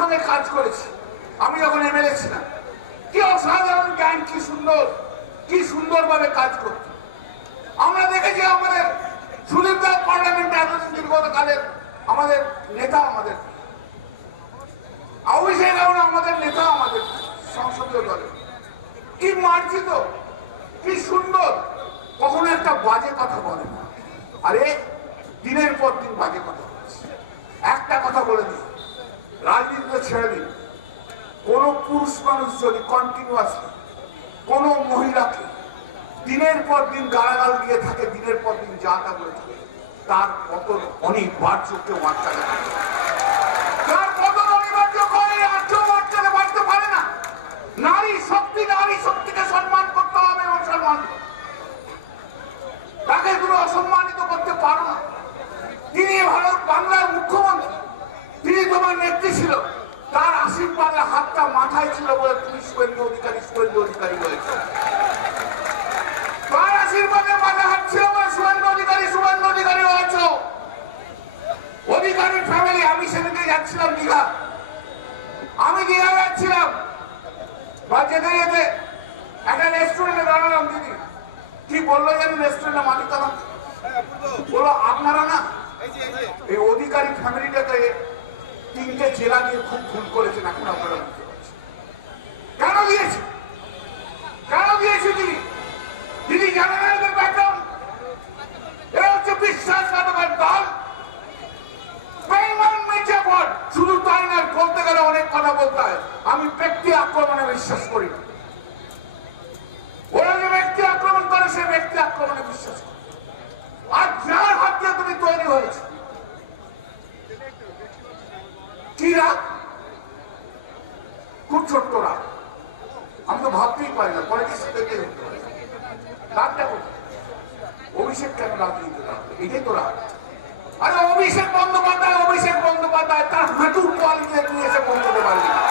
সঙ্গে কাজ করেছি আমি যখন এমএলএ ছিলাম। কি অসাধারণ জ্ঞান, কি সুন্দরভাবে কাজ করত। আমরা দেখেছি আমাদের সুদীপদা পার্লামেন্টে এতদিন দীর্ঘকালের আমাদের নেতা, আমাদের অভিষেক আমাদের নেতা, আমাদের সংসদীয় দলে কি মার্জিত, কি সুন্দর, কখনো একটা বাজে কথা বলে না। আরে দিনের পর দিন বাজে কথা বলছে। একটা কথা বলে দিই, রাজনীতিতে ছেড়ে দিন, কোন পুরুষ মানুষ যদি কন্টিনিউয়াসলি কোন মহিলাকে দিনের পর দিন গালাগাল দিয়ে থাকে, দিনের পর দিন যা তা বলে থাকে, তার পতন অনিবার্য, কেউ আটকাতে পারে না। তার পতন অনিবার্য, কেউ আটকাতে পারতে পারে না। নারী শক্তিকে সম্মান করতে হবে এবং সম্মান তাকে তুমি অসম্মানিত করতে পারো না। তিনি বাংলার মুখ্যমন্ত্রী, তিনি তোমার নেত্রী ছিল, তার আশীর্বাদে হাতটা মাথায় ছিল বলে তুমি শুভেন্দু অধিকারী হয়েছে। তার আশীর্বাদে মাথায় হাত ছিল বলে শুভেন্দু অধিকারী হয়েছ। অধিকারীর ফ্যামিলি, আমি সেদিকে যাচ্ছিলাম দীঘা, যাচ্ছিলাম বা যেতে যেতে একটা রেস্টুরেন্টে দাঁড়ালাম। দিদি কি বললো জানি রেস্টুরেন্টের মালিক আমাকে বললো, আপনারা না এই অধিকারী ফ্যামিলিটাকে 3টে জেলা দিয়ে খুব ভুল করেছেন। এখন আপনারা বুঝতে পারছেন কেন দিয়েছি দিদি জানেন এদের ব্যাকগ্রাউন্ড? এরা হচ্ছে বিশ্বাসঘাতকের দল, বেঈমান মির্জাফর। শুধু তাই না, বলতে গেলে অনেক কথা বলতে হয়। আমি ব্যক্তি আক্রমণে বিশ্বাস করি না। ওরা যে ব্যক্তি আক্রমণ করে, সে ব্যক্তি আক্রমণে বিশ্বাস করে। আর যার হাত দিয়ে তুমি তৈরি হয়েছে, কি রাগ, খুব ছোট্ট রাগ, আমি তো ভাবতেই পারি না পলিটিক্স থেকে হতে পারে। রাগটা কোথায়? অভিষেক কেন রাজনীতি রাখবে? এটাই তো রাগ। আরে অভিষেক বন্দ্যোপাধ্যায় তার হাঁটুর কোয়ালিটি নিয়ে এসে পৌঁছতে পারবে না।